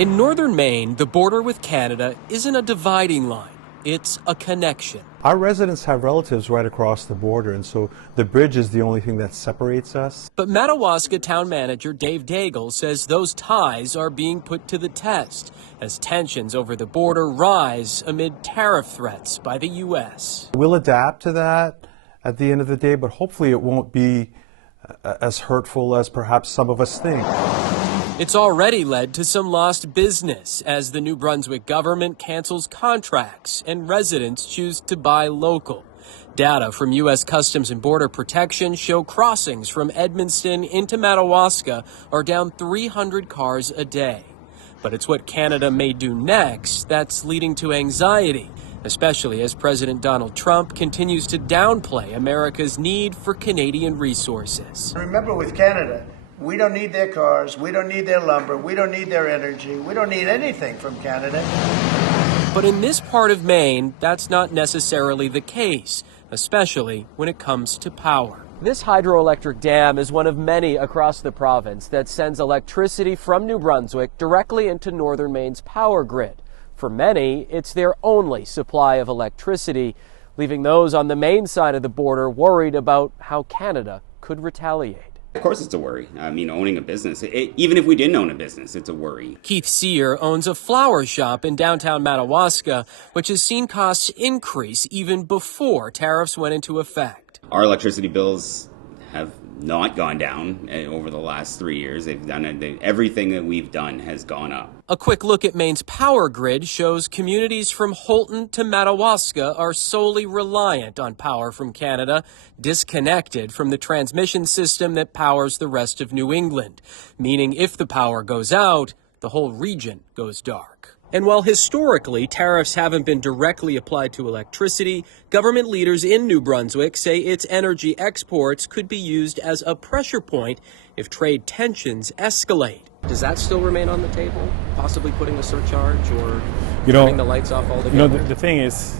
In northern Maine, the border with Canada isn't a dividing line, it's a connection. Our residents have relatives right across the border, and so the bridge is the only thing that separates us. But Madawaska town manager Dave Daigle says those ties are being put to the test as tensions over the border rise amid tariff threats by the U.S. We'll adapt to that at the end of the day, but hopefully it won't be as hurtful as perhaps some of us think. It's already led to some lost business as the New Brunswick government cancels contracts and residents choose to buy local. Data from U.S Customs and Border Protection show crossings from Edmundston into Madawaska are down 300 cars a day. But it's what Canada may do next that's leading to anxiety, especially as President Donald Trump continues to downplay America's need for Canadian resources. Remember, with Canada, we don't need their cars, we don't need their lumber, we don't need their energy, we don't need anything from Canada. But in this part of Maine, that's not necessarily the case, especially when it comes to power. This hydroelectric dam is one of many across the province that sends electricity from New Brunswick directly into northern Maine's power grid. For many, it's their only supply of electricity, leaving those on the Maine side of the border worried about how Canada could retaliate. Of course it's a worry. I mean, owning a business, even if we didn't own a business, it's a worry. Keith Sear owns a flower shop in downtown Madawaska, which has seen costs increase even before tariffs went into effect. Our electricity bills have not gone down over the last 3 years. They've done everything that we've done has gone up. A quick look at Maine's power grid shows communities from Holton to Madawaska are solely reliant on power from Canada, disconnected from the transmission system that powers the rest of New England, meaning if the power goes out, the whole region goes dark. And while historically tariffs haven't been directly applied to electricity, government leaders in New Brunswick say its energy exports could be used as a pressure point if trade tensions escalate. Does that still remain on the table? Possibly putting a surcharge or turning the lights off altogether? The thing is,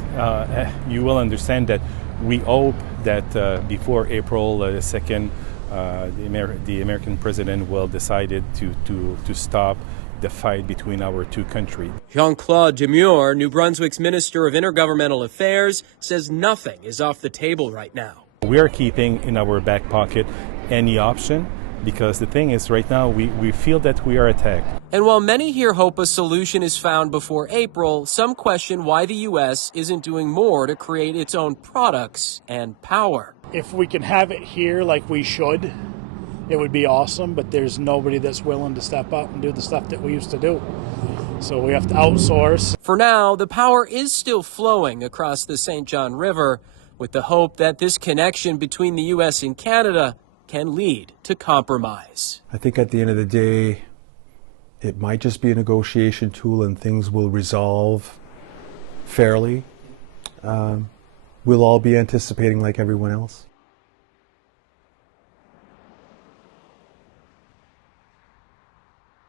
you will understand that we hope that before April 2nd, the American president will decide to stop the fight between our two countries. Jean-Claude Demure, New Brunswick's Minister of Intergovernmental Affairs, says nothing is off the table right now. We are keeping in our back pocket any option because the thing is right now we feel that we are attacked. And while many here hope a solution is found before April, some question why the U.S. isn't doing more to create its own products and power. If we can have it here like we should, it would be awesome, but there's nobody that's willing to step up and do the stuff that we used to do. So we have to outsource. For now, the power is still flowing across the St. John River, with the hope that this connection between the U.S. and Canada can lead to compromise. I think at the end of the day, it might just be a negotiation tool and things will resolve fairly. We'll all be anticipating like everyone else.